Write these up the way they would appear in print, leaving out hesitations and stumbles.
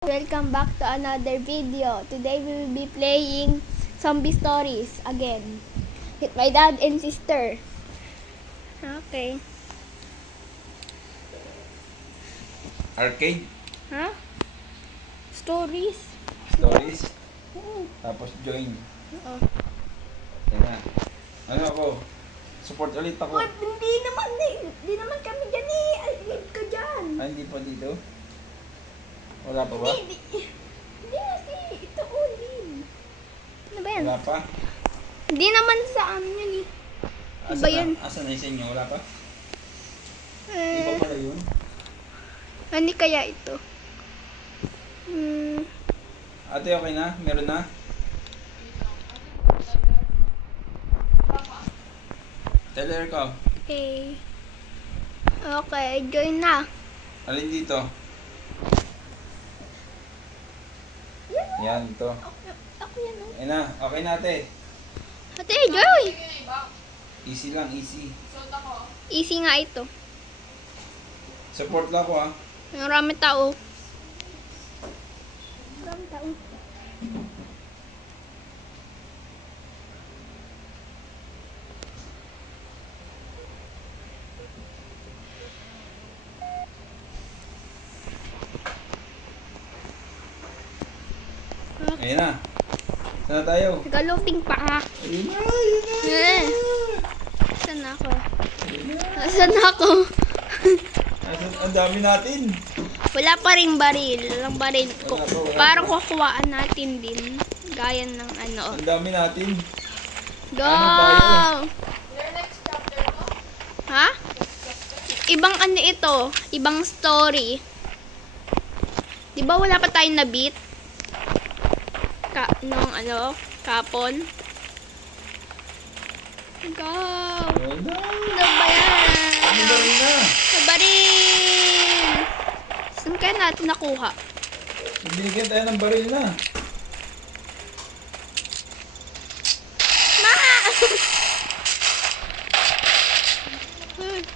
Welcome back to another video. Today we will be playing zombie stories again with my dad and sister. Okay. Arcade? Huh? Stories? Stories? Oo. Tapos join. Oo. Yan na. Ano ako? Support ulit ako. What? Hindi naman kami dyan eh. Alin ka dyan. Ah, hindi pa dito? Wala pa ba? Hindi kasi. Ito ulit. Ano ba yan? Wala pa? Hindi naman sa amin yun eh. Iba yan. Asa na yung sa inyo? Wala pa? Di ba pala yun? Ano kaya ito? Ate, okay na? Meron na? Teller ka. Okay. Okay, join na. Alin dito? Yan, ito. Ako yan oh. Yan na. Okay na, ate. Ate, join! Easy lang, easy. Easy nga ito. Support lang ako, ha? Marami tao. Marami tao. Ayun na. Saan na tayo? Nag-loading pa nga. Ayun na, ayun na. Eh. Saan ako? Ayun na. Saan ako? Ang dami natin. Wala pa ring baril. Walang baril. Wala pa. Parang kukuhaan natin din. Gaya ng ano. Ang dami natin. Go! Ano Ha? Ibang ano ito? Ibang story. Di ba wala pa tayong na-beat? Nung ano? Kapon? Go! Ayun na. Ano ba yan? Ano ba rin na? Sa baril! Saan kaya natin nakuha? Binigyan tayo ng baril na. Ma!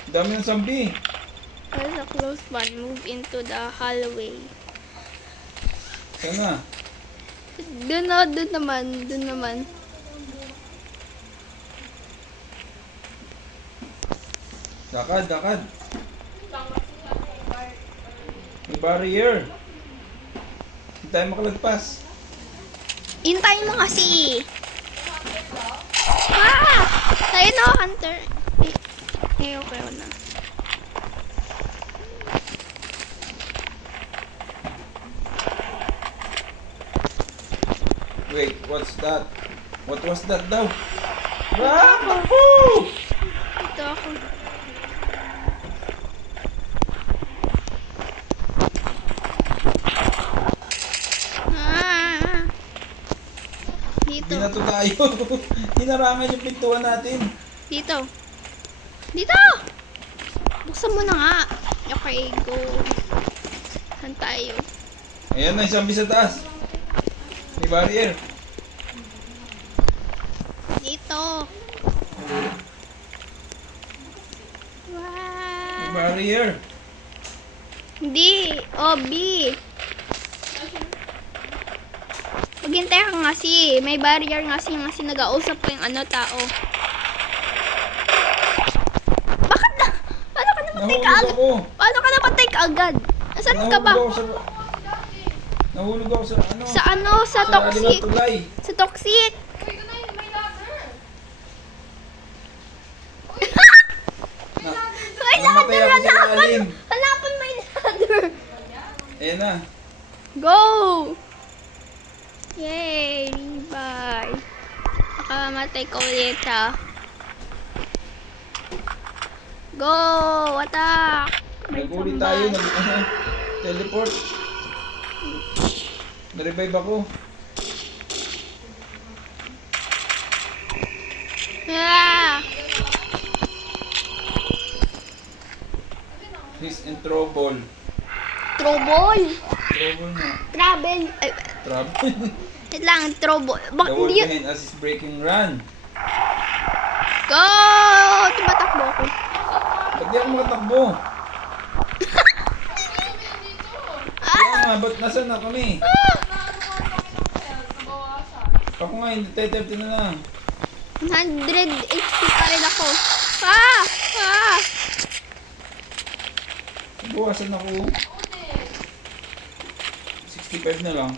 Dami ng zombie. There's a close one. Move into the hallway. Sana. Doon na, doon naman. Doon naman. Dakad, dakad. May barrier. Hindi tayo makalagpas. Hintayin mo kasi. Ah! Tayo na, Hunter. Eh, okay na. Wait, what's that? What was that daw? Ah! Woo! Ito ako. Ah! Dito. Binato tayo. Hinarangan yung pintuan natin. Dito. Dito! Buksan mo na nga. Okay, go. Saan tayo? Ayan na yung zombie sa taas. May barrier. Dito. May Wow. barrier. Hindi. O, B. Maghintay ka nga si. May barrier nga si nag-ausap pa yung ano tao. Bakit na? Paano ka namatay ka Nahulog agad? ako. Paano ka namatay ka agad? Nasaan ka ba? Nahulog ako sa ano? Sa ano? Sa Sa toxic. alimang tulay. Sa toxic. May Namatay ladder! ako sa Hanapan! ilalim. Hanapan may ladder! Ayan na. Go! Yay! Bye! Nakamatay ko ulit ha. Go! Attack! May Nag-uli tambay. tayo. Teleport. Na-revive ako. Ah! He's in trouble. Trouble! Trouble na. Travel! Ay, Trouble. wait lang, trouble. The Bakit world hindi yun? behind us is breaking. Run. Go! Tumatakbo ako. Ba't di ako makatakbo? Ah! nga, ba't nasaan na kami? Ako nga, hindi 30 na lang. 100 HP pa rin ako. Ah! Ah! Bawasan ako. 65 na lang.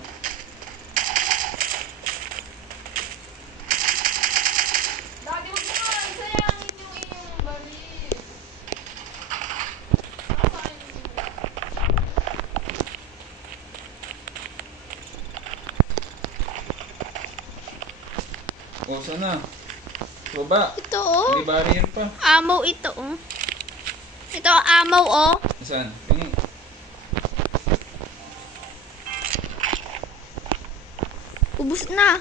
Dati wag mo nga, sayangin yung iyong baril. O, sana. Baba. Ito oh. May barrier pa. Ammo ito oh. Ito ang ammo oh. Saan? Tingin. Ubus na.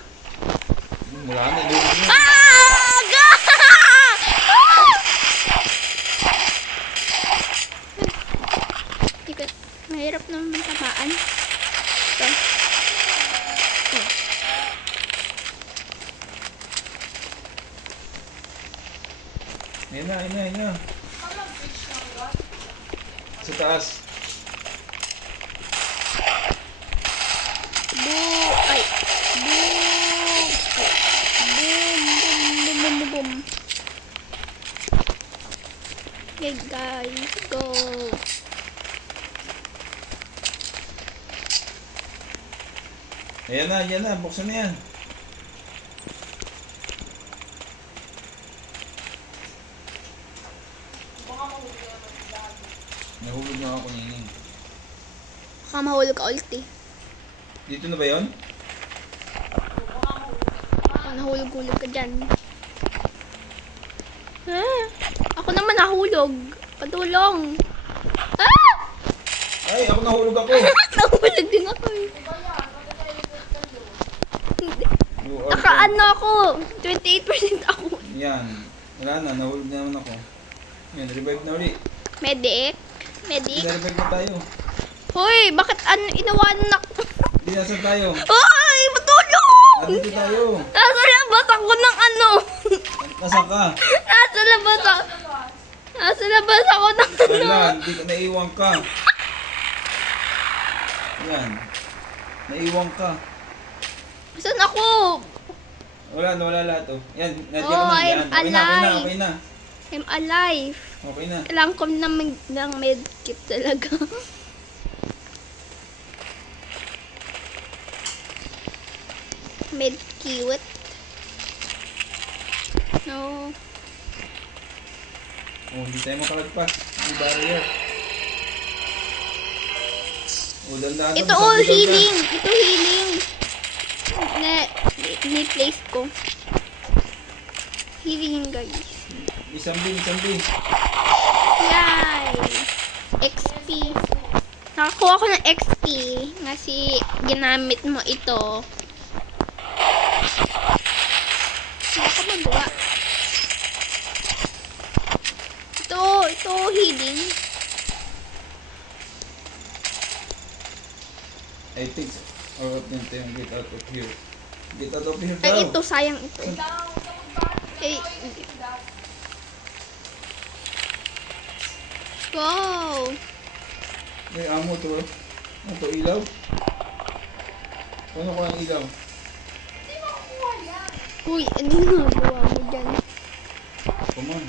Wala na, ilubog na. Ah! Ga! Tika, mahirap naman tamaan. Ito. Ayun na, ayun na, ayun na. Sa taas. Boom! Ay! Boom! Boom! Boom! Boom! Boom! Boom! Okay guys, go! Ayan na, buksan na yan. Nahulog na ako nining. Baka mahulog ka ulit eh. Dito na ba yun? Baka nahulog-hulog ka dyan. Ah! Ako naman nahulog. Patulong! Ah! Ay, ako nahulog ako. Nahulog din ako eh. Naka-ano ako. 28% ako. Yan. Wala na, nahulog na naman ako. Yan, revive na ulit. Medic? Medic? Revive na tayo. Hoy, bakit inawanan ako? Hindi, nasan tayo? Ay, patulong! Nandito tayo. Nasa labas ako ng ano. Nasaan ka? Nasa labas ako. Nasa labas ako ng ano. Wala, hindi ka naiwan ka. Yan. Naiwan ka. Saan ako? Wala, nawala lahat oh. Yan, nandiyan Oh, ka na. I'm Yan. Okay na, alive. okay na. I'm alive. Okay na. Kailangan ko ng medkit talaga. Medkit. No. Oh, hindi tayo makalagpas. Hindi barrier. Oh, dandahan. Ito all healing. Ito healing. Ni-place ko. Healing guys. Isang bin. Yay! XP. Nakakuha ko ng XP kasi ginamit mo ito. Ako magawa. Ito healing. I think out of them, get out of here. Get out of here Ay, daw. ito. Sayang ito. Ay, wow! May amo to eh. Ano to, ilaw? Ano ko ang ilaw? Uy, ano yung nagawa mo dyan? Come on.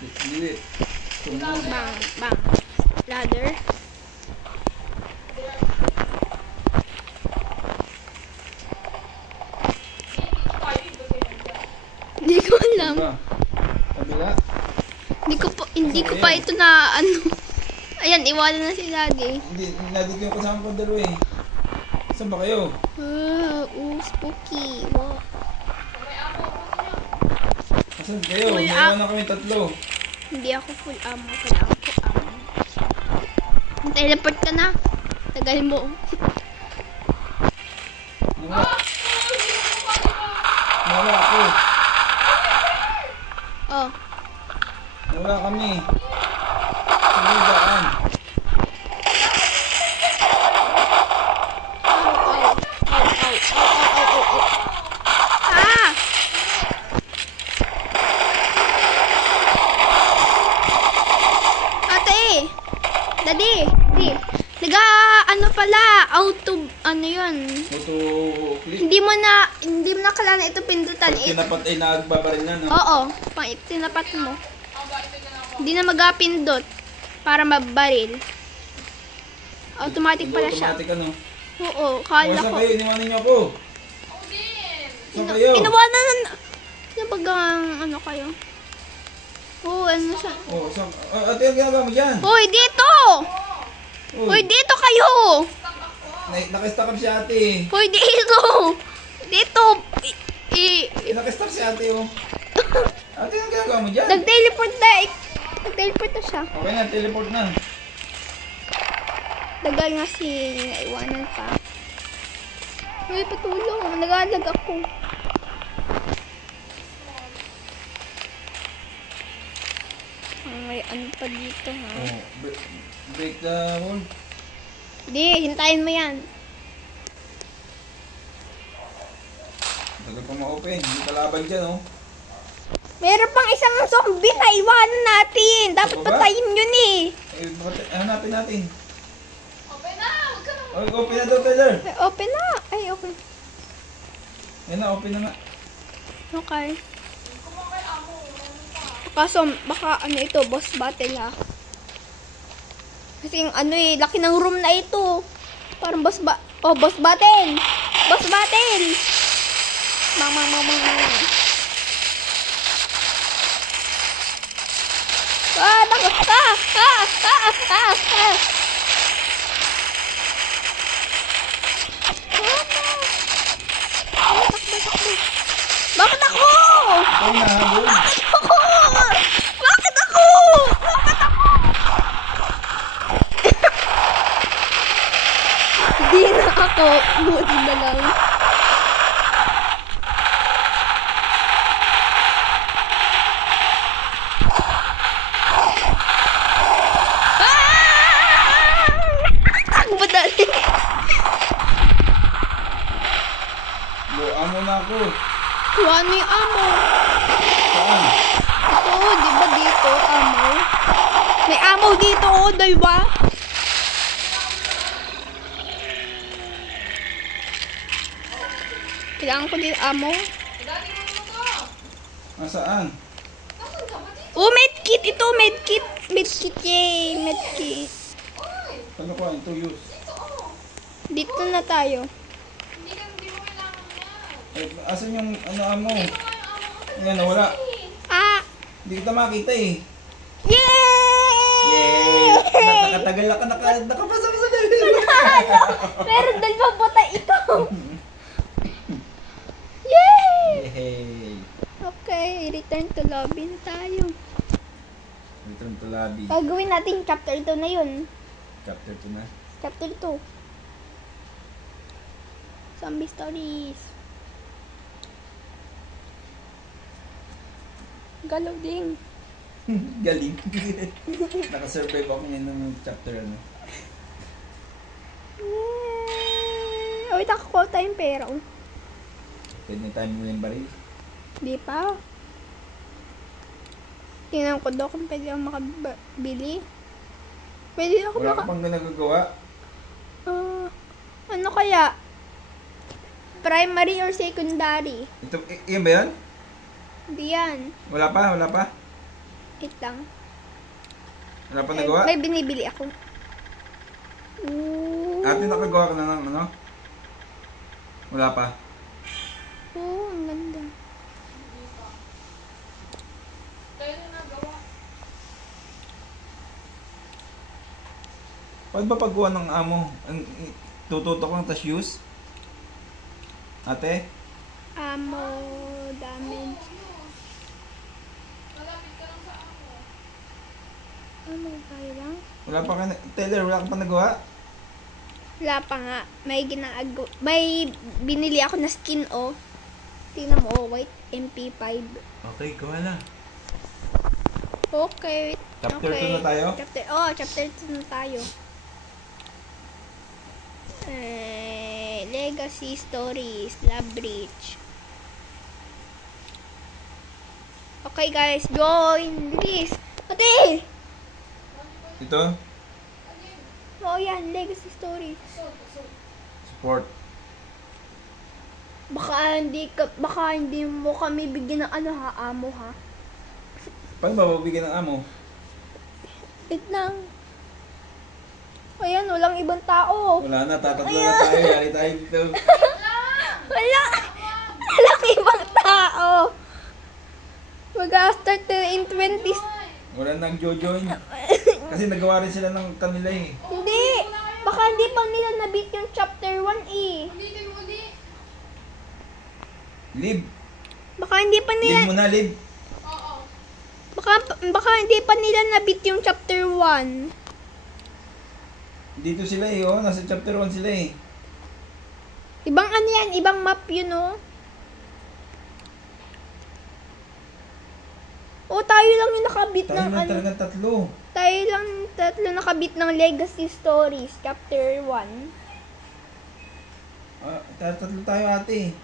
Let's do it. Come on. Bang, bang. Ladder. Hindi ko alam. Diba? Kabila? Hindi ko pa ito na ano. Ayan, iwanan na si Daddy. Hindi, nandito yung kasama ko dalawa eh. Saan ba kayo? Spooky. Wow. Saan kayo? Full Naiwan na kami tatlo. Hindi ako full ammo. Kailangan ko ammo. Teleport ka na. Tagal mo. Nawala. Nawala ako. Oh. Nawala kami. Sige, daan. Ah! Ate! Daddy! Ano pala ano yun. Auto click. Hindi mo na kailangan ito pindutan. Pag tinapat ay nagbabaril na, no? Oo, pang tinapat mo. Hindi na magapindot para mabaril. Automatic pala siya. Automatic ano? Oo, kala Saan ko. kayo? Iniwanan niyo ako. Ako din. Saan kayo? Inawanan na. Nabagang ano kayo? Oo, ano siya? Oh, ate, ang ginagawa mo dyan? Hoy, dito! Hoy, dito kayo! Nakastack up si ate. Hoy, dito! Dito! Nakastack si ate, oh. Ate, ang ginagawa mo dyan? Nag-teleport na siya. Okay na, teleport na. Dagal nga si naiwanan pa. Hoy, patulong. Nagalag ako. May ano pa dito, ha? Oh, break the wall. Hindi, hintayin mo yan. Tagal pa ma-open. Hindi kalaban dyan, oh. Meron pang isang zombie na iwanan natin. Dapat Ano ba? patayin yun eh. Hanapin natin. Open na! Huwag ka na. Oh, open na daw, Taylor. Ay, open na. Ay, open. Yan na, open na nga. Okay. Kumakay amo. Meron pa. Kaso, baka ano ito, boss battle ha. Kasi yung ano eh, laki ng room na ito. Parang boss battle! Boss battle! Mang. Ah, takot ka! Takbo. Bakit ako? Ikaw na, habol. Bakit ako? Hindi na ako. Buti na lang. Takbo dali. Amo na ako. Kuha mo yung amo. Saan? Ito, di ba dito, amo? May amo dito, oh, diba? Kailangan ko din amo. Dati mo mo to. Nasaan? Nasaan ka ba dito? Oh, medkit ito, medkit. Medkit, yay, medkit. Oy! Ano ko? 2 use. Dito oh. Dito na tayo. Hindi mo kailangan yan. Asan yung ano amo? Ito nga yung amo ko. Yan, nawala. Ah! Hindi kita makita eh. Yay! Yay! Nakatagal na ka, nakapasa ka sa level. Nanalo! Pero dalawang bota ikaw. Yay! Yay! Okay, return to lobby na tayo. Return to lobby. Gagawin natin chapter 2 na yun. Chapter 2 na. Chapter 2. Zombie stories. Galaw din. Galing. Nakasurvive ako ngayon ng chapter ano. Oh, wait, nakakuha tayong pera. Oh. Pwede na tayo mo yung baril. Di pa. Tingnan ko daw kung pwede ako makabili. Pwede ako Wala ka pang nagagawa. ano kaya? Primary or secondary? Ito, yan ba yan? Hindi yan. Wala pa? Wait lang. Wala pa nagawa? May binibili ako. Ooh. Ate, nakagawa ka na ng ano? Wala pa? Oo, ang ganda. Tayo na nagawa. Paano ba paggawa ng amo? Tututok lang tas use? Ate? Ammo, damage. Malapit ka lang sa amo. Ano kaya lang? Wala pa ka na... Taylor, wala ka pa nagawa? Wala pa nga. May binili ako na skin, oh. Tingnan mo, oh, white MP5. Okay, gawa na. Okay. Chapter 2 na tayo? Chapter 2 na tayo. Legacy Stories, Lab Bridge. Okay guys, join! Bilis! Ate! Ito? Oo yan, Legacy Stories. Port. Baka hindi mo kami bigyan ng ano ha, amo ha. Paano ba mabibigyan ng amo? Wait lang. Ayan, walang ibang tao. Wala na, tatatlo na tayo. Yari tayo dito. Wala. Walang ibang tao. Mag-start na in 20s. Wala nang jojoin. Kasi nagawa rin sila ng kanila eh. Hindi. Baka hindi pa nila nabit yung chapter 1 eh. Ulitin mo uli. Live. Baka hindi pa nila... Live mo na, live. Oo. Baka hindi pa nila nabit yung chapter 1. Dito sila eh, oh. Nasa chapter 1 sila eh. Ibang ano yan, ibang map yun oh. O tayo lang yung nakabit Tayo ng lang ano. talaga tatlo. Tayo lang tatlo nakabit ng Legacy Stories, chapter 1. Tatlo tayo ate.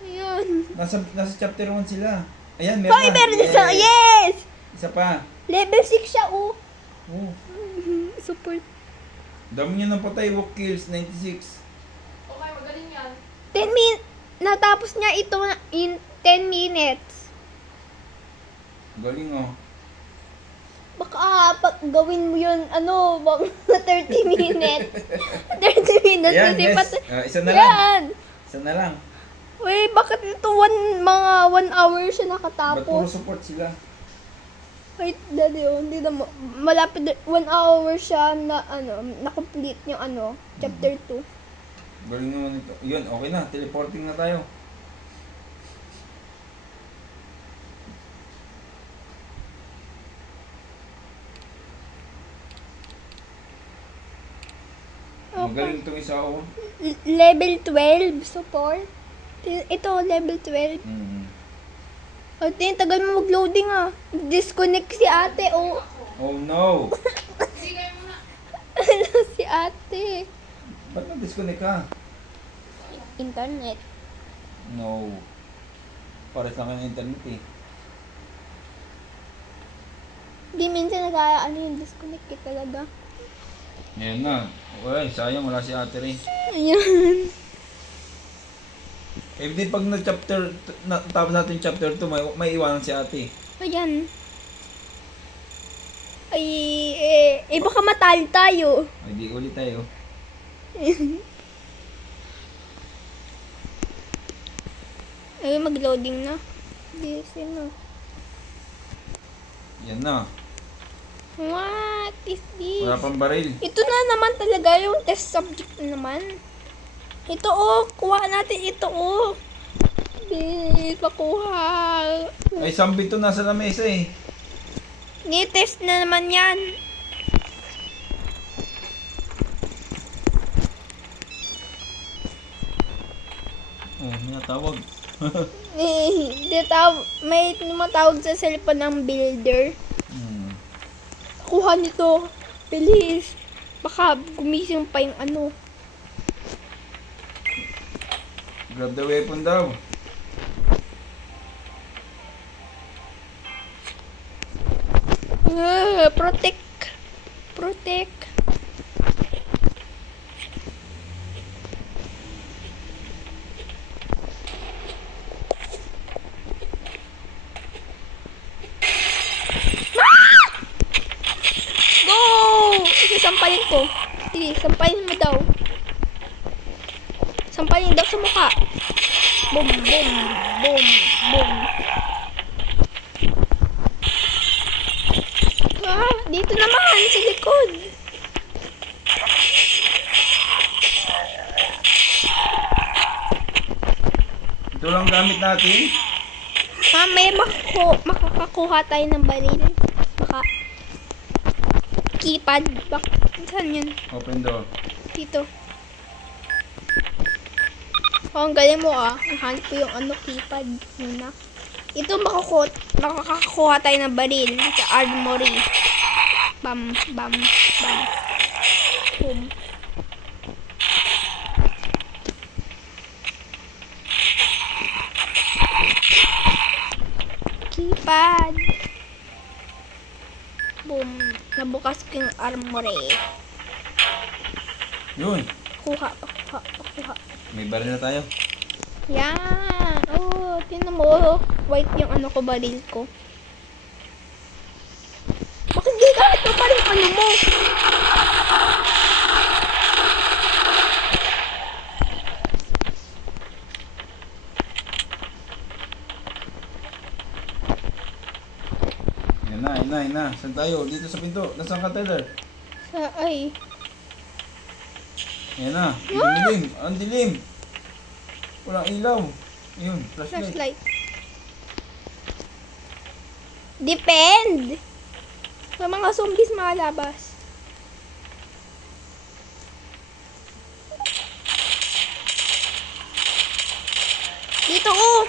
Ayun. Nasa chapter 1 sila. Ayan, meron Hoy, na. meron isa. Yes! Isa pa. Level 6 siya oh. Oh. Super. Dami nyo ng patay, walk kills, 96. Okay, magaling yan. 10 minutes. Natapos niya ito in 10 minutes. Galing oh. Baka pag gawin mo yun, ano, 30 minutes. 30 minutes. Ayan, kasi yes. Isa na lang. Yan. Isa na lang. Uy, bakit ito mga 1 hour siya Ba't puro nakatapos? support sila? Wait, dali oh, hindi na malapit 1 hour siya na ano, na-complete yung ano, chapter 2. Galing naman ito. Yun, okay na. Teleporting na tayo. Magaling itong isa oh. Level 12 support. Ito, level 12. Ate, tagal mo mag-loading ah. Disconnect si ate, oh. Oh no! Sige kayo muna. Ano si ate? Ba't na-disconnect ka? Internet. No. Pares lang kayo ng internet eh. Di minsan nagaya ano yung disconnect eh talaga. Ngayon na. Uy, sayang wala si ate rin. Ayan. Eh di pag tapos natin yung chapter 2, may iwanan si ate. Ayan. Ay, baka matalo tayo. Ay di ulit tayo. Ay, mag-loading na. Busy na. Yan na. What is this? Wala pang baril. Ito na naman talaga yung test subject na naman. Ito oh, kuha natin ito oh. Please, pakuha. Ay, sambit to nasa lamesa eh. Ni-test na naman yan. Oh, may natawag. May tumatawag sa cellphone ng builder. Kuha nito. Bilis. Baka gumising pa yung ano. Grab the weapon daw. Protect. Protect. Go! Isasampalin ko. Sige, sampalin mo daw. Sampalin daw sa mukha. Boom, boom, boom, boom. Ah, dito naman, sa likod. Ito lang gamit natin. May makakakuha tayo ng baril. Baka keypad. Saan yun? Open door. Dito. Oh, ang galing mo ah. Nahanap ko yung ano, keypad muna. Ito makakakuha tayo ng baril sa armory. Bam, bam, bam. Boom. Keypad. Boom. Nabukas ko yung armory. Yun. Kuha. Kuha. May baril na tayo. Yan. Oh, tingnan mo. White yung ano ko, baril ko. Bakit gagamit mo pa rin ano mo? Yan na. Saan tayo? Dito sa pinto. Nasaan ka, Tyler? Ay. Yan na. Ang dilim. Ang dilim. Walang ilaw. Ayun, flashlight. Flashlight. Depend. Sa mga zombies malabas. Dito oh.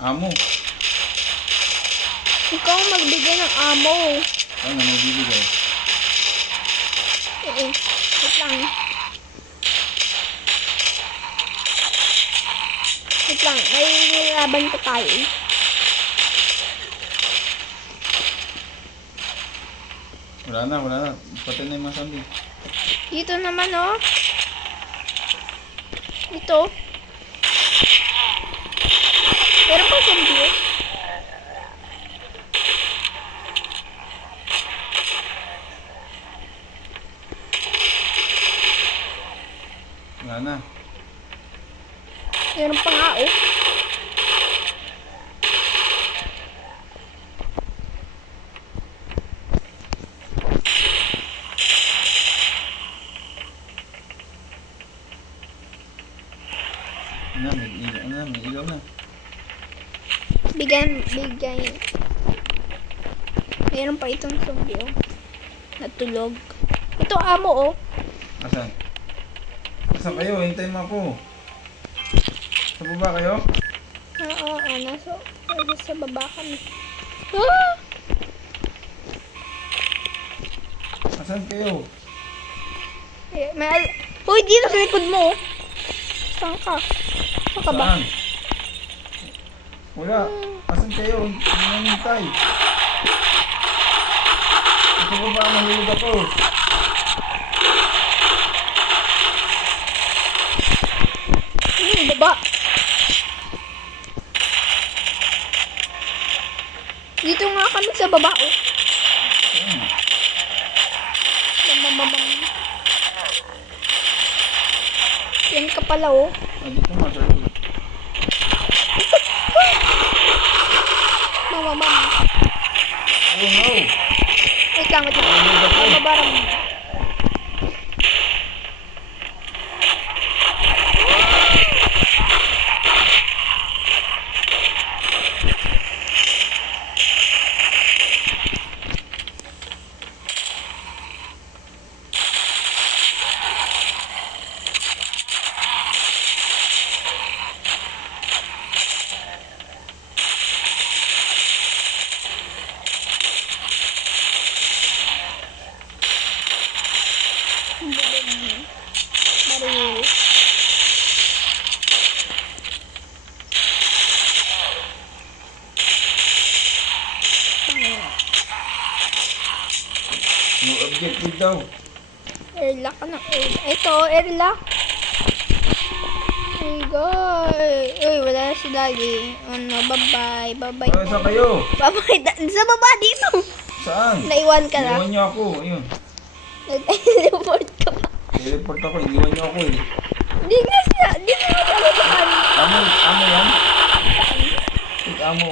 Amo. Ikaw ang magbigay ng ammo. Ano magbibigay? Wait lang. Wait lang. May nilaban pa tayo. Wala na. Patay na yung mga zombie. Dito naman oh. Dito. Pero pa zombie. Wala na. Meron pa nga oh. May ilaw na. Bigay. Meron pa itong zombie oh. Natulog. Ito amo oh. Asan? Asan kayo? Hintayin mo ako. Sa baba kayo? Oo, nasa baba kami. Ah! Asan kayo? Hoy, dito sa likod mo. Saan ka? Saan ka ba? Saan? Wala. Asan kayo? Hindi na hintay. Sa baba, mahulog ako. Baba. Dito nga kami sa baba oh. Yan ka pala oh. Dito nga, sir. Mama. Oh no! Wait lang. Mababarang mo. Baril. No objective daw. Airlock ka na. Ito, airlock. Oh my God. Uy, wala na si Daddy. Ano, bye-bye. Bye-bye. Saan kayo? Bye-bye. Sa baba dito. Saan? Naiwan ka na. Iniwan niyo ako. Ayun. Nag-teleport ka pa. Teleport ako. Iniwan niyo ako eh. Di nga siya. Di nga siya. Amo yan? Take amo.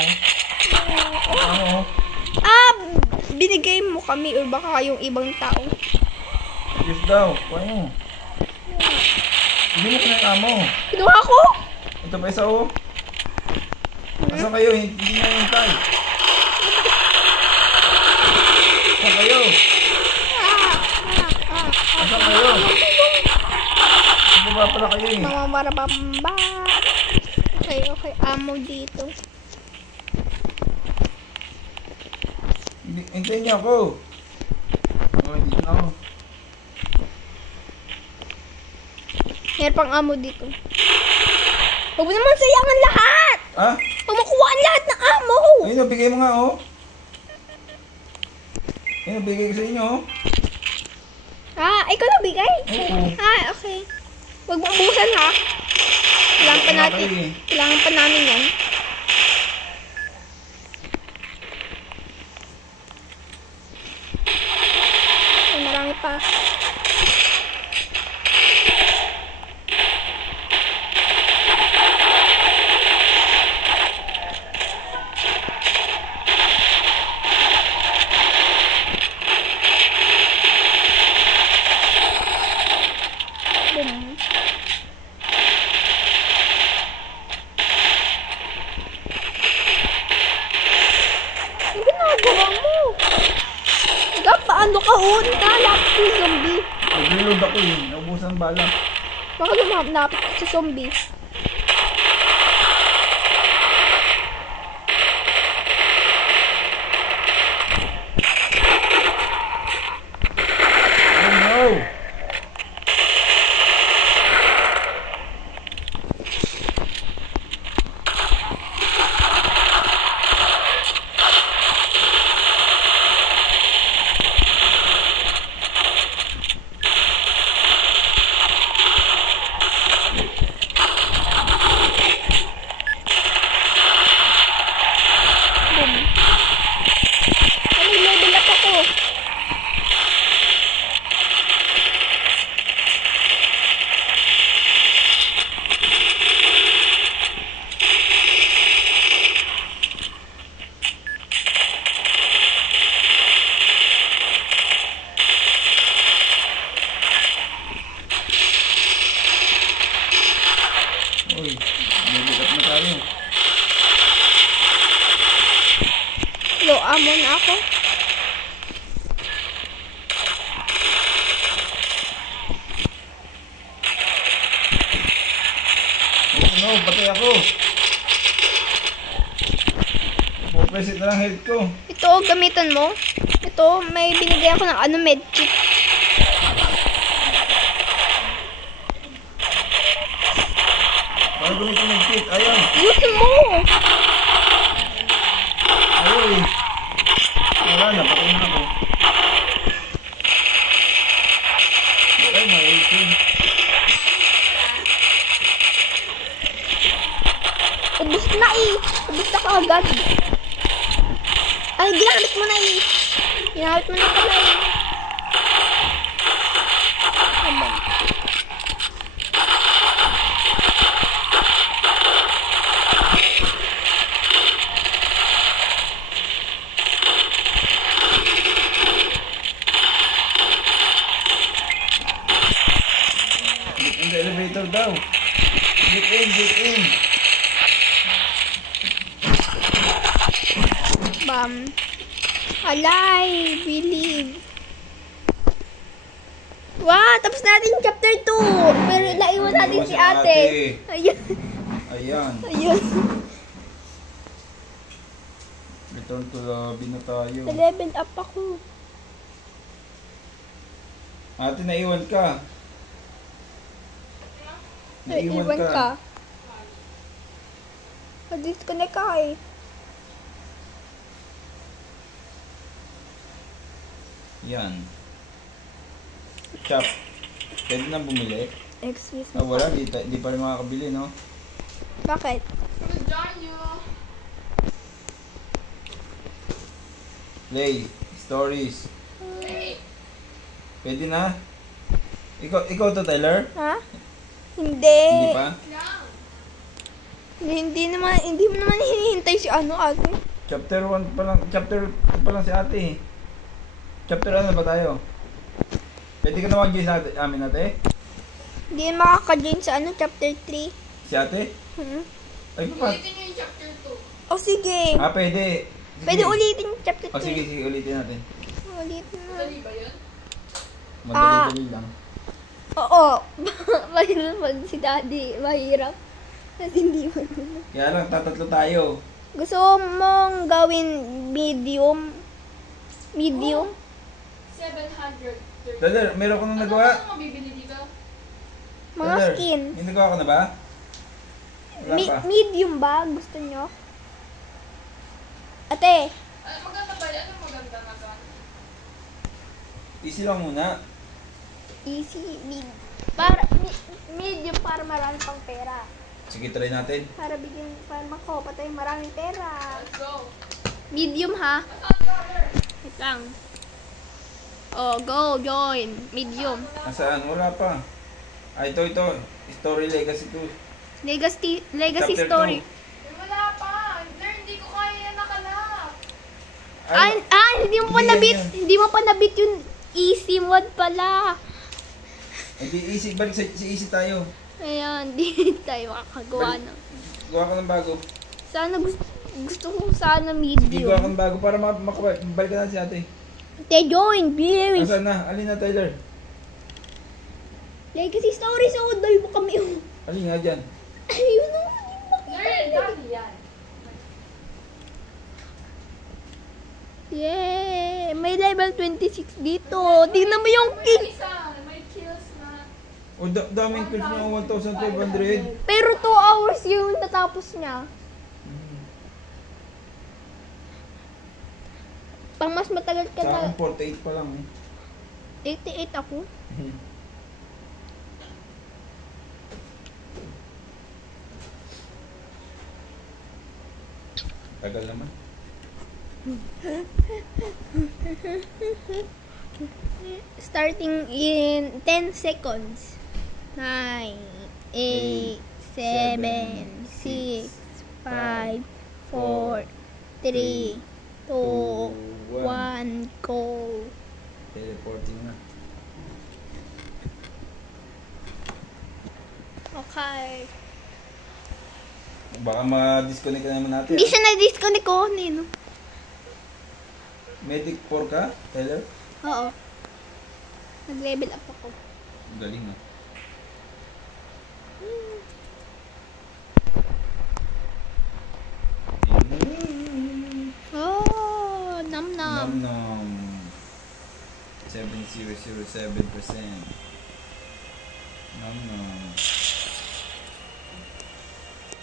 Amo. Binigay mo kami or baka yung ibang tao. Yes daw. Kuha mo. Hindi mo ka ng amo. Kinuha ko? Ito pa isa oh. Asan kayo? Hindi na yung tay. Asan kayo? Asan kayo? Sa baba pala kayo eh. Mamamarabamba. Okay. Amo dito. Hintayin niyo ako. Oh, dito na ako. Meron pang amo dito. Huwag mo naman sayangan lahat! Ah? Huwag mo kuhaan lahat ng amo! Ayun o, bigay mo nga oh. Ayun o, bigay ko sa inyo oh. Ah, ikaw na bigay? Oo. Ah, okay. Huwag mong ubusan ha. Kailangan pa natin. Kailangan pa namin yan. Ay, marami pa. Boom. Ang ginagawa mo? Paano ka unta? Lapit yung zombie. Nag-reload ako eh. Naubusan bala. Baka lumapit ka sa zombie. Oh no! Boom. Ay, level up ako. Uy, nabigat na tayo. Low ammo na ako. Oh no, patay ako. Pupresit na lang health ko. Ito, gamitan mo. Ito, may binigay ako ng medkit. Para gamitin yung kit. Ayun. Use mo! Ayun. Wala na, patay na ako. Ay, may health yun. Ubus na eh. Ubus na ka agad. Ay, ginamit mo na eh. Ginamit mo na pala eh. Aman. Get in the elevator daw. Get in, get in. Bam. Alive. Believe. Wow, tapos natin yung chapter 2. Pero naiwan natin si ate. Ayan. Ayan. Ayun. Return to lobby na tayo. Na-level up ako. Ate, naiwan ka. Naiwan ka. Na-disconnect ka eh. Yan. Shop. Pwede na bumili. Excuse Ah, me. wala. Di pa rin makakabili, no? Bakit? Ano dyan yun? Play. Stories. Hey! Pwede na? Ikaw to, Tyler? Ha? Hindi. Hindi pa? Lang! Hindi mo naman hinihintay si ate. Chapter 1 pa lang. Chapter 2 pa lang si ate. Chapter ano ba tayo? Pwede ka na mag-join sa amin, ate? Hindi makaka-join sa chapter 3. Si ate? Ay, pa. Ulitin nyo yung chapter 2. O sige. Ah, pwede. Sige. Pwede ulitin yung chapter 2. Oh, sige, ulitin natin. Ulitin na. Dali ba yun? Madali-dali lang. Oo. Mahirap pag si daddy. Mahirap. Kasi hindi mo naman. Kaya lang, tatatlo tayo. Gusto mong gawin medium? Medium? 730. Tyler, meron ko nang nagawa. Ano mabibili dito? Mga Tyler, skin. May nagawa ka na ba? Wala pa. Medium ba? Gusto nyo? Ate, Maganda ba yan? Ano maganda na to? Easy lang muna. easy, medium para marami pang pera. Sige, try natin. Para makopa tayo maraming pera. Let's go. Medium ha? Saan color? Wait lang. Oh, go, join. Medium. Nasaan? Wala pa. Ito. Story Legacy 2. Legacy Chapter story. Wala pa. Hindi ko kaya yan nakalap. Hindi mo pa Hindi nabit. yan. Hindi mo pa nabit yung easy mode pala. Hindi, easy. Balik sa easy tayo. Ayan, di tayo makakagawa Balik. na. Gawa ka ng bago. Sana gusto ko sana Sige, gawa ka medium. ng bago para makabalik ka na si ate. Te, join, please. Nasaan na? Alin na, Tyler? Legacy story, so dahil mo kami. Alin nga dyan? Ayun na. Dami yan. Yeah, may level 26 dito. Tingnan mo yung May king. isa. May kills na. O, daming kills niya, 1,500. Pero 2 hours yung natapos niya. Pang mas matagal ka Sa na. akin, 48 pa lang. 88 ako. Tagal naman. Starting in 10 seconds. 9, 8, 7, 6, 5, 4, 3, 2, 1, go. Teleporting na. Okay. Baka ma-disconnect ka naman natin. Hindi siya na-disconnect ko. No? Medic 4 ka, Tyler? Oo. Nag-level up ako. Galing ah. Oh, nam nam. Nom. 7007%. Nom.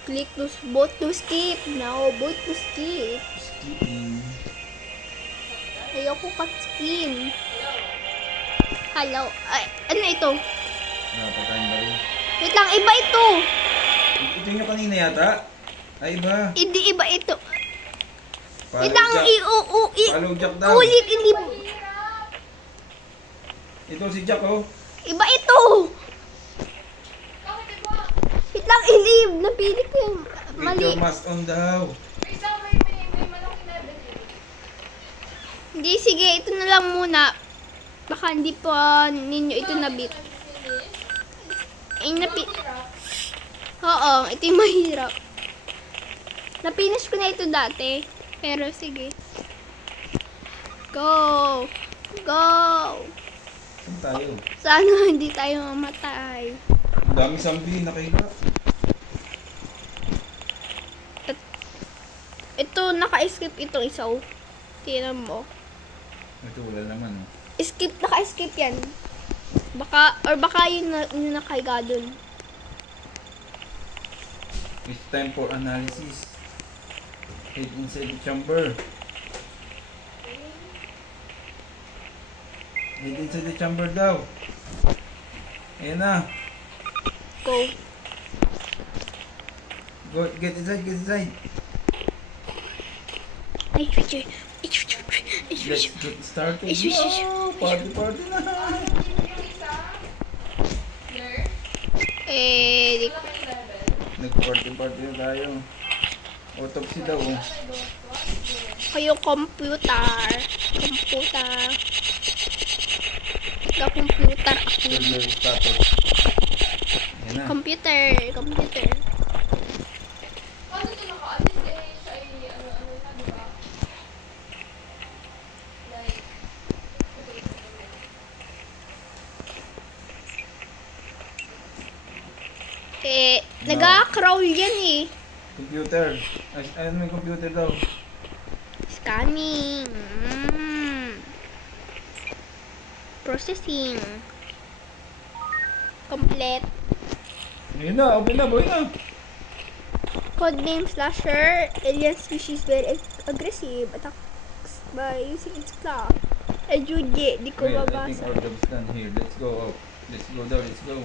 Click to both to skip. Now, both to skip. Skipping. Ayoko cut skin. Hello. Ay, ano ito? Pagkain ba rin? Wait lang, iba ito. Ito yung kanina yata? Ay, iba. Hindi iba ito. Follow Wait lang, Jack. Follow Jack daw. ulit, hindi. Ito si Jack oh. Iba ito. Bakit iba? Wait lang, ilib. Napili ko yung Get mali. your mask on daw. May isa may malaki level. Hindi, sige, ito na lang muna. Baka hindi pa ninyo ito nabit. Ay, Oo, ito yung mahirap. Napinish ko na ito dati. Pero sige. Go! Go! Saan tayo? Sana hindi tayo mamatay. Ang dami zombie nakahiga. Ito, naka-escape itong isa. Oh. Tingnan mo. Ito wala naman oh. Naka-escape yan. Baka yun yung nakahiga dun. It's time for analysis. Head inside the chamber. Head inside the chamber daw. Ayan na. Go. Go, get inside, get inside. Ay, future. Let's get started. Wow, Party na. There. Di ko. Malaki level. Nag-party na tayo. Autopsy daw oh. Kayo computer. Computer ako. Server status. Ayan na. Computer. Paano ito naka-alis eh? Siya ay ano na, di ba? Like, Nag-crawl yan eh. Computer. Ayun may computer daw. Scanning. Processing. Complete. Yun na, open na, buhay na. Codename Slasher. Alien species very aggressive. Attacks by using its claw. Ay, Judy. Di ko Wait, I think mabasa. our job's done here. Let's go out. Let's go down, let's go.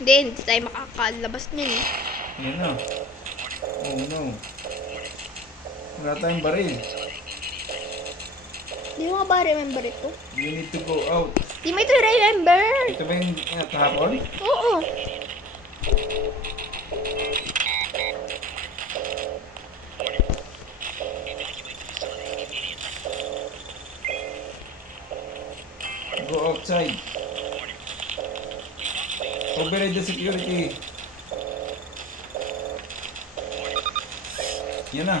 Hindi, hindi tayo makakalabas nun eh. Yun na. Oh no. Wala tayong baril. Di mo ba remember ito? You need to go out. Di mo ito remember. Ito ba yung kahapon? Oo. Go outside. Override the security. Yan na.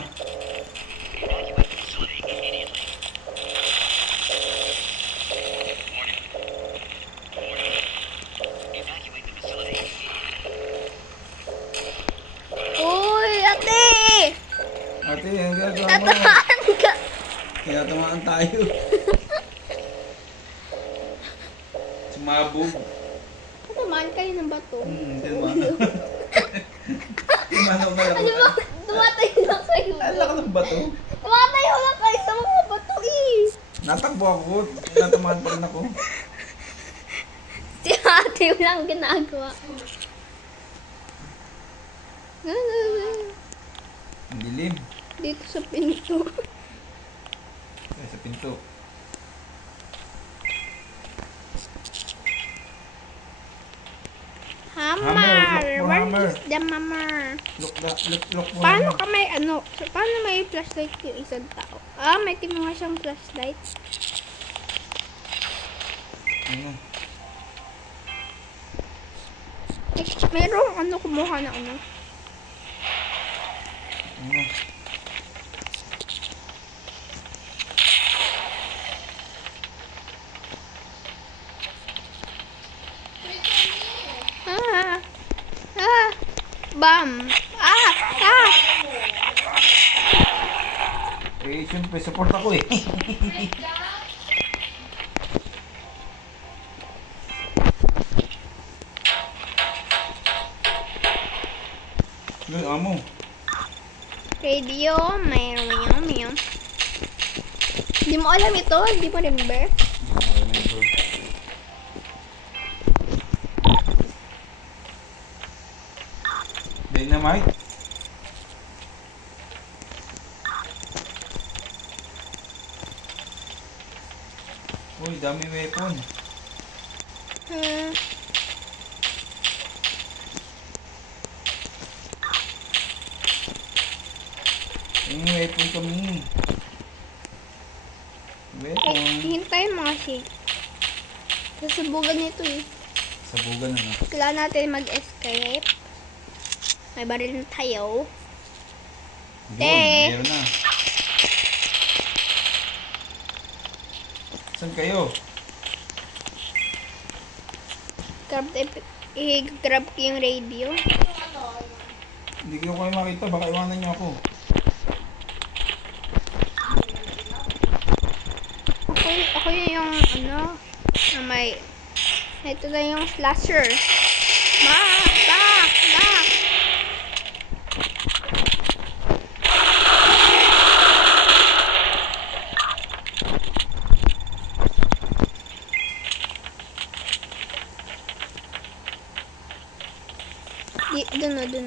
Uy, ate! Ate, ang gagawa mo. Tatamaan ka. Kaya tamaan tayo. Sumabog. Tatamaan kayo ng bato. Hindi naman. Tumanaw na Ano ba? Tumatayo lang kayo. Ala ka ng bato. Tumatayo lang kayo sa mga bato eh. Natakbo ako. Natamaan pa rin ako. Si ate lang ginagawa. Ang dilim. Dito sa pinto. Ay, sa pinto. Hammer! Hammer, look for Where hammer. is the hammer? Look mo. Paano ka may ano? Paano may flashlight yung isang tao? Ah, may kinuha siyang flashlight. Ano? Merong ano kumuha na ano. Ano? Ah! Ah! Bam! Ah! Ah! Eh, siyempre, support ako eh. Good, amo. Radio, mayroon. Hindi mo alam ito? Hindi mo remember? Dynamite. Uy, dami weapon. Hmm. Yung weapon kami. Weapon. Hintayin mo kasi. Sasubugan nito eh. Sabugan na. Kailangan natin mag-escape. May baril na tayo. Yun, Te. meron na. Saan kayo? I-grab ko yung radio. Hindi ko kayo makita. Baka iwanan niyo ako. Ako yung ano, na may, ito na yung slasher. Back! Doon.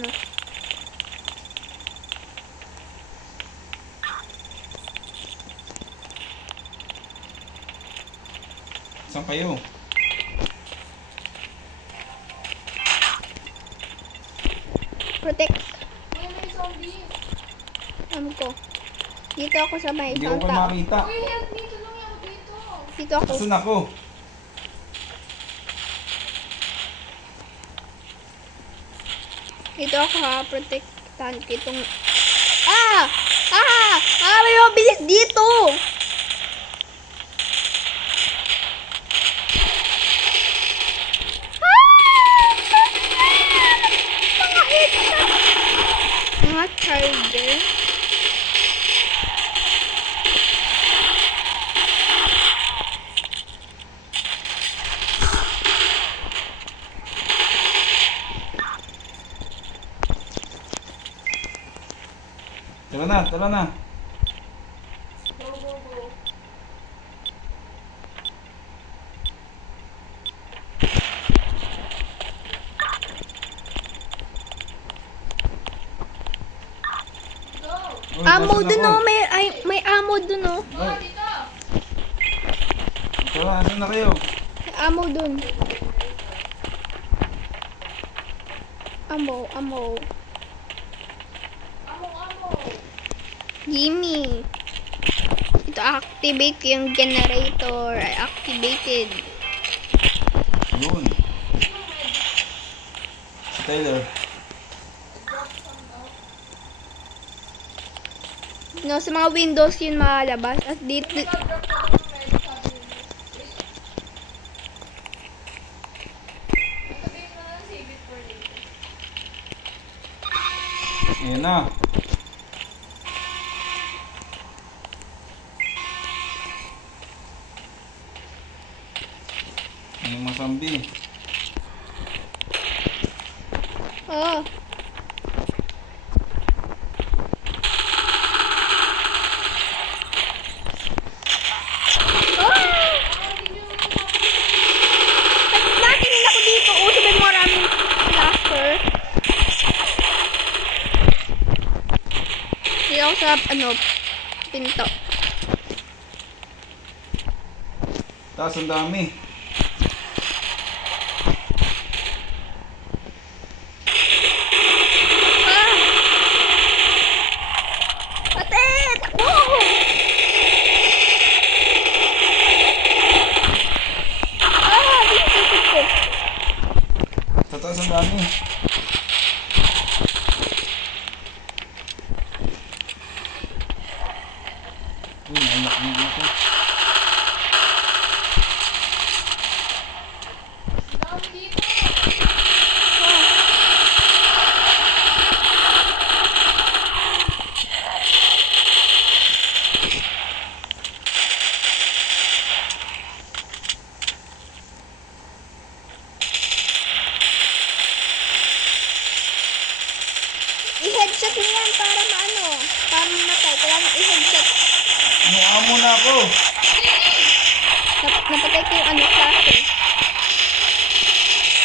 Saan kayo? Protect. Uy, may zombie. Alam ko. Dito ako sa may Hindi ko isang kayo tao. makita. Uy, help me. Tulungan ako dito. Dito ako. Asan ako? Dito ako ha. Protektahan ko itong... May mabilis dito! Mga charger. Tara na, tara na. Go, go, go. Go! Uy, Amo nasan dun ako? oh, may amo dun oh. Go, dito! Tara, asan na kayo? May amo dun. Amo. Amo, amo! Gimme. Ito activate yung generator. I activated. Yun. Si Tyler. No, sa mga windows yun makalabas. At dito, Drop ko ng med, sabi mo. Sabihin mo na save it for later. Ayan na. Yung masambi. oh. Natingin ako dito. Oh, sabi mo maraming cluster. Dito ako sa, pinto. Taas ang dami. Ate! Takbo! Dito ko. Sa taas ang dami. Uy, nalak na ako. Dami dito! I-headshot mo yan para maano. Para mamatay. Kailangan i-headshot. Amo na ako. Napatay ko yung klase.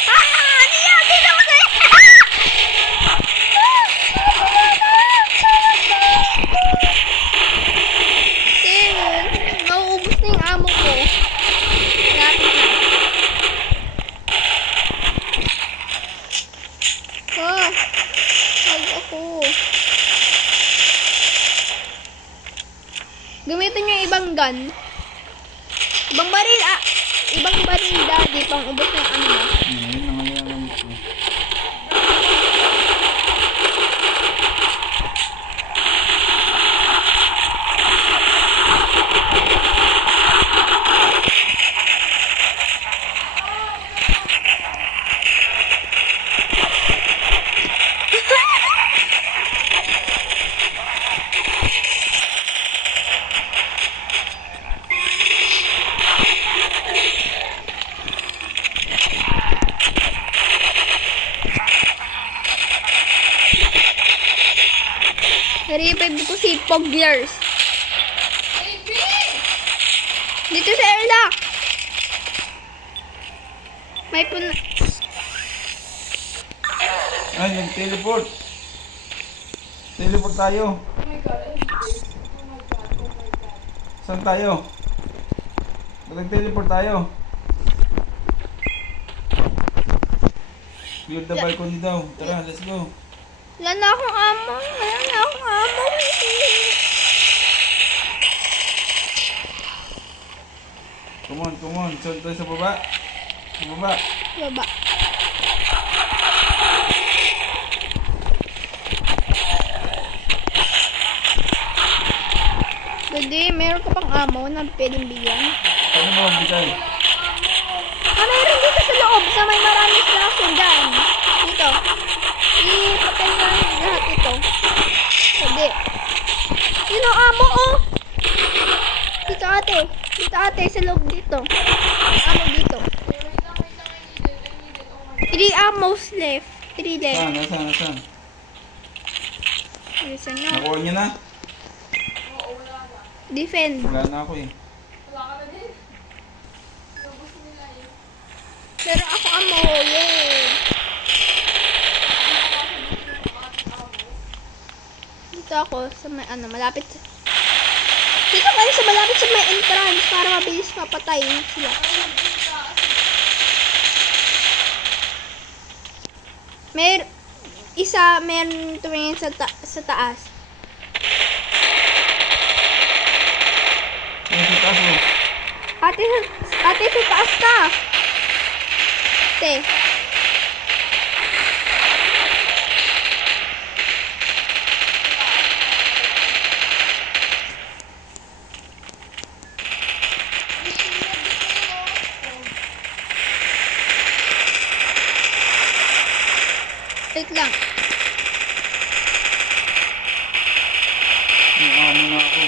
Ano yan? Dito ko sa'yo! Mauubos na yung amo ko. Lapit na. Hag ako. Gamitin niyo yung ibang gun. Ibang baril, ibang baril, daddy, pang ubos na yung ano mo. Ngayon na ngayon ko. Revive ko si Poglars. Baby! Dito sa airlock. May pun... Ay, nag-teleport. Teleport tayo. Oh my god, I hate this. Oh my god, oh my god. Saan tayo? Nag-teleport tayo. Clear the balcony daw. Tara, let's go. Wala na akong amo. Wala na akong amo. Come on, come on. Saan tayo sa baba? Sa baba. Baba. Daddy, meron ka pang amo na pwedeng bigyan? Paano mo magbigay? Meron dito sa loob sa may maraming slasher dyan. Dito. Ipatay na lahat ito. Hindi. Yun ang amo, oh. Dito ate. Dito ate, sa loob dito. Amo dito. Wait lang, I need it, oh my god. 3 amos left. 3 left. Saan? Nasaan? Nasaan? Bilisan nyo. Nakuha niyo na? Oo, wala na. Defend. Wala na ako eh. Wala ka na din. Nabos nila eh. Pero ako ang mahuli. Dito ako sa may malapit. Dito kayo sa malapit sa may entrance para mabilis mapatay sila. Meron tumingin sa taas. Ano sa taas mo? Ate, sa taas ka. Ate. Wait lang. Ano na ako.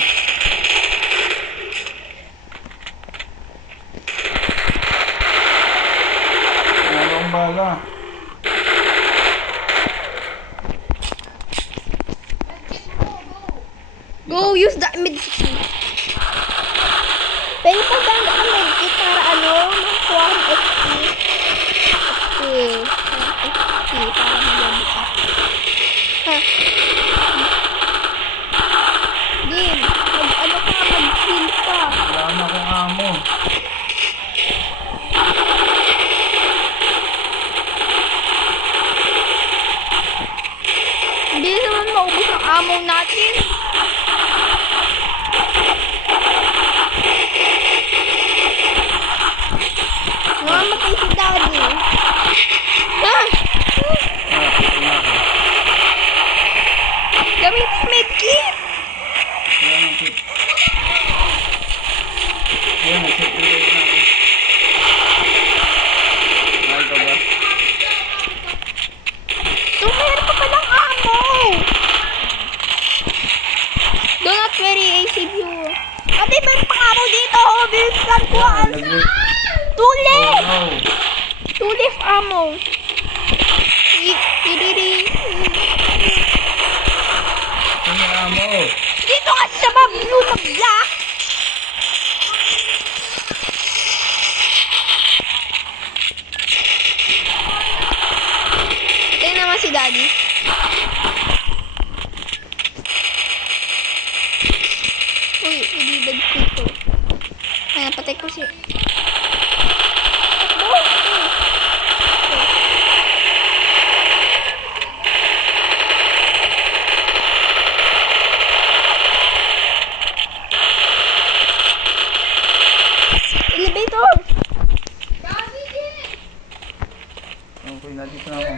Ano ang bala? Go, use the medkit. Pwede pa ganda ka medkit para makuha ang XP. XP, para magabi ka. Ha? Game, mag-heal ka. Wala na akong amo. Hindi naman maubos ang ammo natin. Namamatay si Daddy. Ha? Patay na ako. Gamitin medkit. Wala nang kit. Yan, nag-set ulit na ako. Ay, ikaw ba? Meron pa palang ammo. Do not worry, I save you. Ate, meron pang ammo dito. Bilisan ko. Too late. Oh no. Too late ammo. Ano yung amo? Dito kasi sa blue na black. Tingnan naman si Daddy. Uy, ilibad ko ito. Ay, napatay ko si... Elevator! Okay, nandito na ako.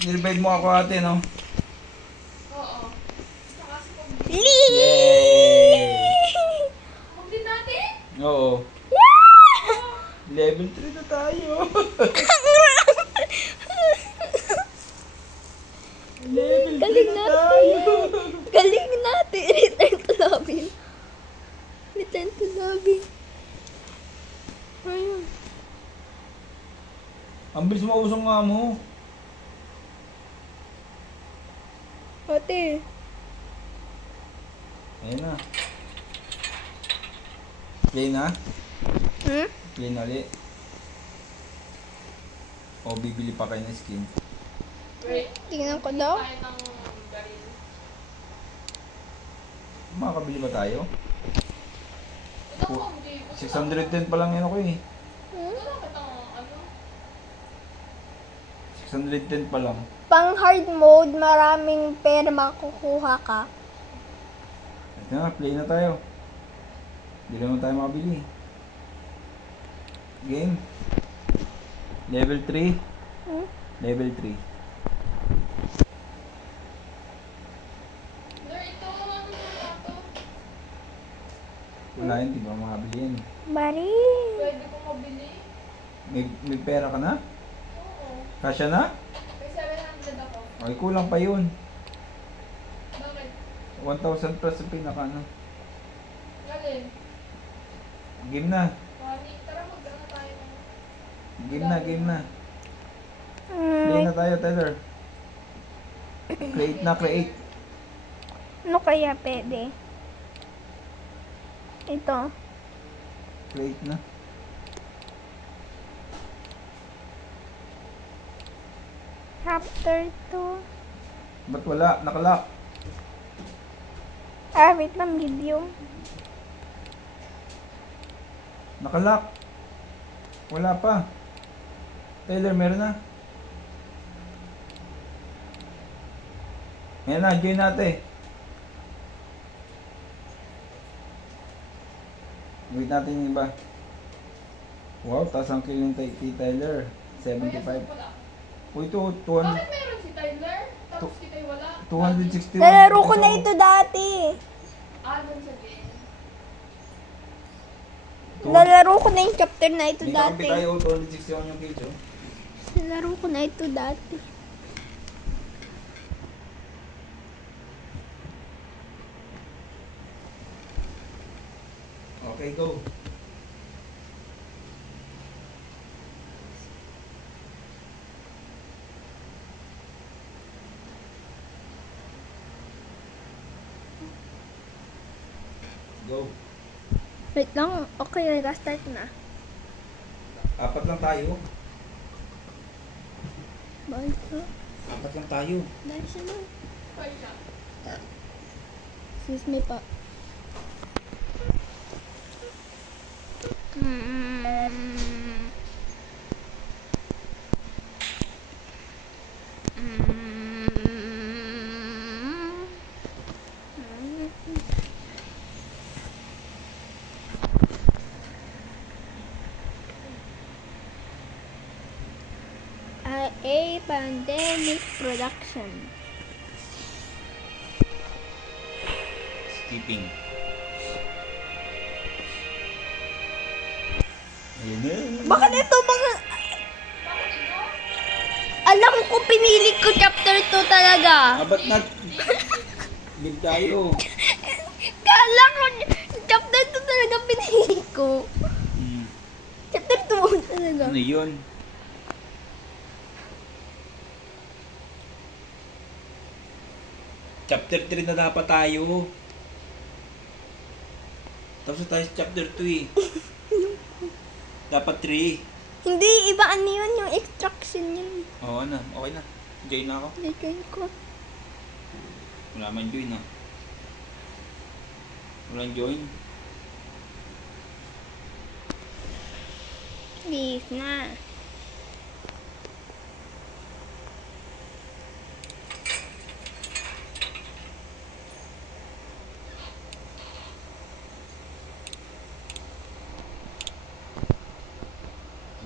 Nirevive mo ako ate, no? Oo. Saka si Pag- Yay! Mag-din natin? Oo. Level 3 na tayo. Level 3 Galing na natin. tayo. Galing natin. Return to lobby. Return to lobby. Ayun. Ang bilis mo usong nga mo. Ate. Ayun na. Play na? Hmm? Play na ulit. O bibili pa kayo ng skin. Wait. Tingnan ko daw. Tayo ng baril. Makakabili ba tayo? Ito ko, hindi. 610 pa lang yan ako eh. Hmm? Ito lang kitang ano. 610 pa lang. Pang hard mode, maraming pera makukuha ka. Ito na, play na tayo. Hindi naman tayo makabili. Game. Level 3. Hmm? Level 3. Ito, ano na ito? Wala yun, di ba makabili yan. Bari. Pwede ko mabili. May pera ka na? Oo. Kasya na? May 700 ako. Ay, kulang pa yun. Bakit? 1,000 plus sa pinaka ano. Galin. Game na. Wani. Tara, mag-ano tayo ng... Game na, game na. Play na tayo, Tyler. Create na, create. Ano kaya pwede? Ito. Create na. Chapter 2. Ba't wala? Nakalock. Wait lang, video. Nakalock. Wala pa. Tyler, meron na. Ayan na, join natin. Wait natin yung iba. Wow, taas ang kill yung kay Tyler. 75. Uy, ito, 200, Bakit meron si Tyler? Tapos si Tay wala? 261. Nalaro ko na ito dati. Doon sa game. Nalaro ko na yung chapter na ito Dito dati. kami tayo, 261 yung kills, oh. Nalaro ko na ito dati. Okay, go. Go. Wait lang. Okay, nag-start na. Apat lang tayo. Bakit ka? Apat lang tayo. Dahil siya na. Five siya. Excuse me pa. A pandemic production. Skipping. Ayun na. Bakit ito mga... Bakit ito? Alam ko pinili ko chapter 2 talaga. Ba't na? Big tayo. Kala ko chapter 2 talaga pinili ko. Chapter 2 talaga. Ano yun? Chapter 3 na dapat tayo. Tapos tayo sa chapter 2 eh. Dapat 3. Hindi, iba ano yun, yung extraction yun. Oo na, okay na. Join na ako. Nagkain ko. Wala man join ah. Walang join. Please na.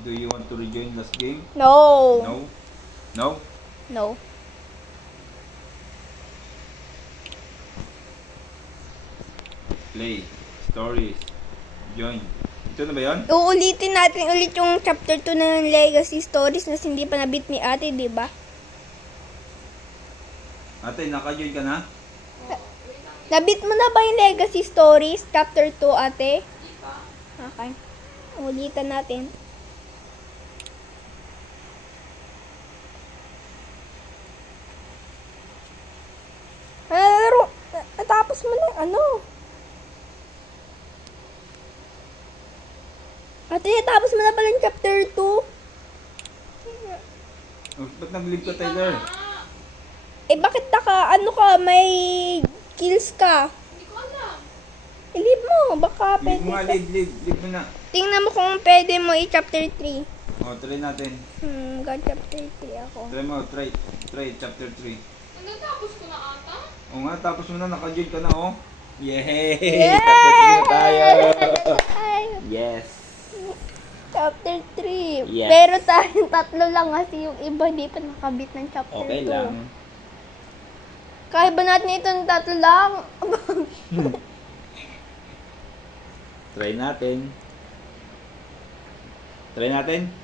Do you want to rejoin last game? No. No? No? No. Play. Stories. Join. Ito na ba yan? Uulitin natin ulit yung chapter 2 ng Legacy Stories na hindi pa nabit ni ate, di ba? Ate, naka-join ka na? Nabit mo na ba yung Legacy Stories chapter 2, ate? Okay. Ulitan natin. Laro. Natapos mo na ano? Ate, natapos mo na pala yung chapter 2. Oh, ba't nag-leave ka, Tyler? Eh, bakit ano ka, may kills ka? Hindi ko alam. I-leave mo, baka Leave pwede mo nga, ka. leave mo na. Tingnan mo kung pwede mo i-chapter 3. Oh, try natin. God-chapter 3 ako. Try mo, try chapter 3. Natapos ko na ata. Oo nga, tapos mo na, naka-join ka na, oh. Yay! Yay! Chapter 3 na tayo! Ay, Yes! chapter 3. Yes. Pero tayong tatlo lang kasi yung iba hindi pa nakabit ng chapter 2. Okay lang. Kaya ba natin itong tatlo lang? Try natin. Try natin.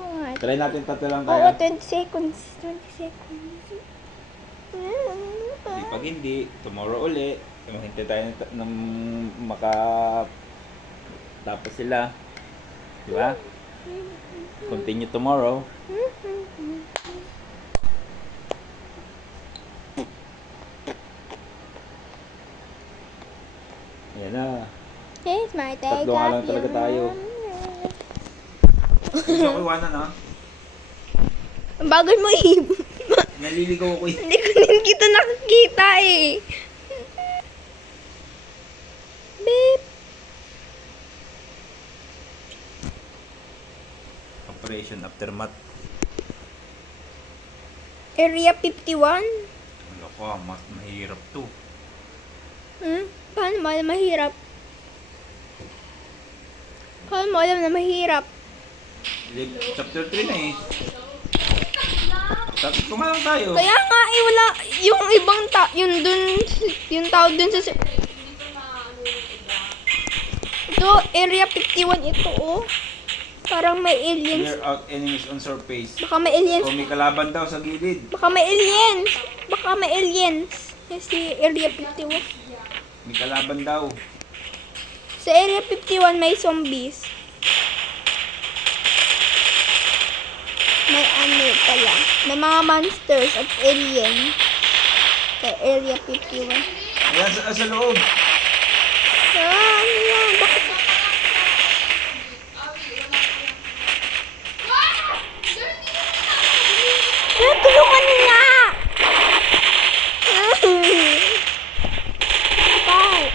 What? Try natin tatlo lang Oo, tayo. 20 seconds. 20 seconds. Pag hindi, tomorrow uli. Hintay tayo ng tapos sila. Diba? Continue tomorrow. Yan na. It's my take Tatlo nga lang off talaga your tayo. arm. Gusto ko iwanan ha. Ang bagal mo eh. Naliligaw ako eh. Hindi ko din kita nakikita eh. Beep. Operation Aftermath. Area 51? Ano ko, mas mahirap to. Paano mo alam mahirap? Paano mo alam na mahirap? Chapter 3 na eh. Tapos ko nga lang tayo. Kaya nga eh, wala. Yung ibang yung dun, yung tao dun sa... Ito, Area 51 ito oh. Parang may aliens. Clear out enemies on surface. Baka may aliens. O may kalaban daw sa gilid. Baka may aliens. Baka may aliens. Yung si Area 51. May kalaban daw. Sa Area 51 may zombies. May ano pala. May mga monsters at alien. Sa Area 51. Ayan sa loob. Ano yan? Bakit? Tulungan niyo nga! Bye.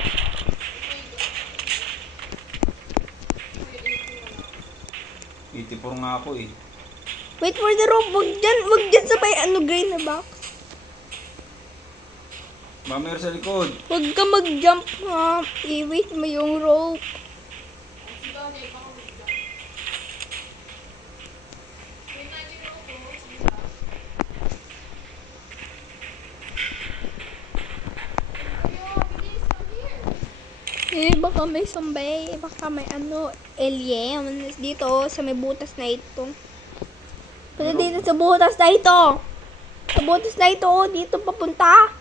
Itipor nga ako eh. Wait for the rope. Wag dyan sa may green na box. Mamaya sa likod. Wag ka mag-jump ha. I-wait mo yung rope. Baka may zombie. Baka may alien. Dito sa may butas na ito. Pwede dito sa butas na ito. Sa butas na ito. Dito papunta.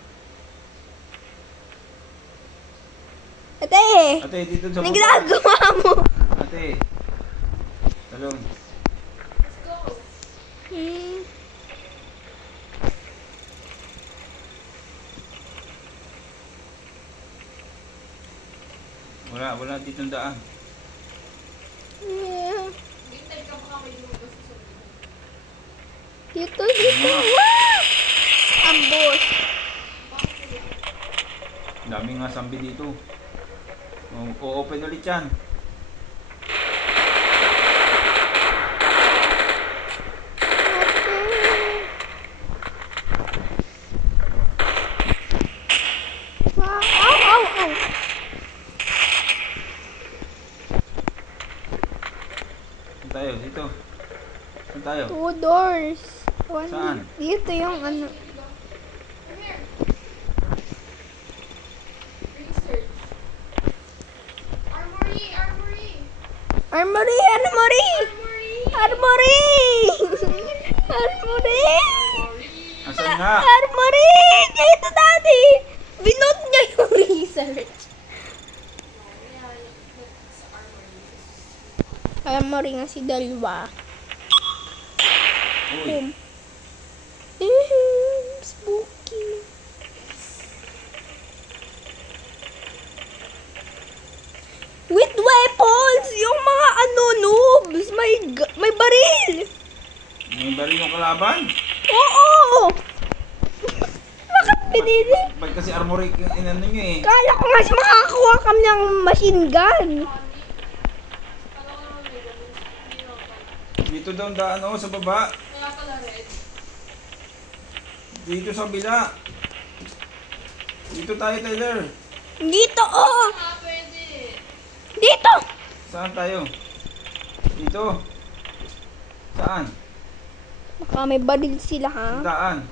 Ate! Ate, dito sa Anong ginagawa mo? Ate. Talon. Let's go. Wala dito ang daan. Yeah. Hintay ka baka may lumabas sa sabi. Dito. Wah! Ambos. Dami nga zombie dito. O-open ulit yan. Wow. Ow. Saan tayo? Dito. Saan tayo? 2 doors. One. Saan? Dito yung ano. Come here. Research. Armory. Armory. Asan nga? Armory! Dito dati! Binot niya yung research. Armory nga si dalawa. Uy. Spooky. With weapons! Yung mga noobs! May baril! May baril yung kalaban? Oo! Bakit pinili? Ba't kasi armory inano nyo eh? Kala ko nga makakakuha kami ng machine gun. Dito daw ang daan sa baba. Kaya pala red. Dito sa bila. Dito tayo, Tyler. Dito, oh! Pwede. Dito! Saan tayo? Dito. Saan? Baka may baril sila, ha? Daan.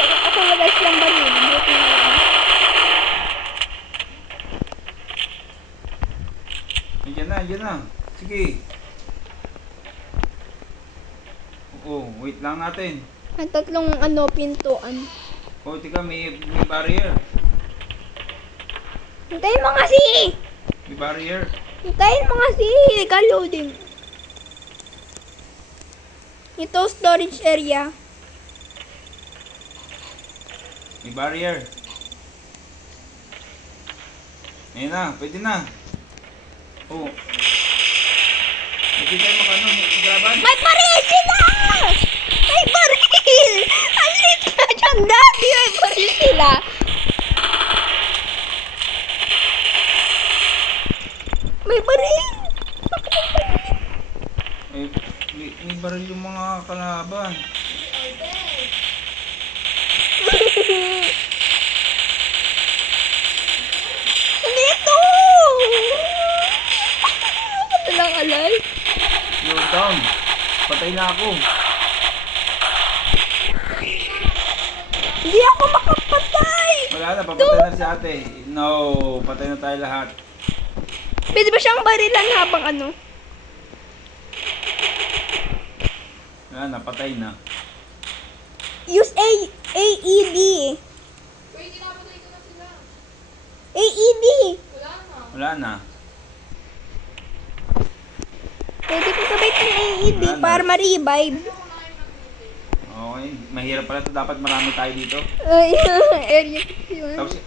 Ako wala silang baril. Buti na lang. Andiyan na. Sige. Oo, wait lang natin. Ang tatlong pintuan. Tika, may barrier. Hintayin mo kasi! May barrier. Hintayin mo kasi! Ka-loading. Ito, storage area. May barrier. Ayun na, pwede na. Oh. Pwede tayo makano, graban. May baril sila! May baril! Alit ka dyan, Daddy! May baril sila! May baril! Bakit may baril? May baril yung mga kalaban. Dito! Ano lang alay? You're down. Patay na ako. Hindi ako makapatay! Wala na, papatay na si ate. No, patay na tayo lahat. Pwede ba siyang barilan habang ano? Wala na, patay na. Use AED. Wait, kinapatay ko na sila. AED. Wala na. Wala na. Pwede ko sabay ng AED Wala na. para ma-revive. Ako na kayo mag-duty. Okay, mahirap pala ito. Dapat marami tayo dito. Ay, area yun. Tapos,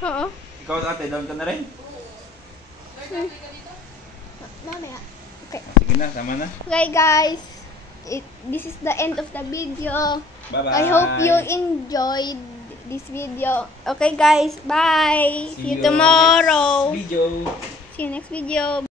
Oo. ikaw ate, down ka na rin? Nag-duty ka dito? Mamaya. Okay. Sige na, tama na. Okay guys, this is the end of the video. Bye-bye. I hope you enjoyed this video. Okay guys, bye. See you tomorrow. Next video. See you next video.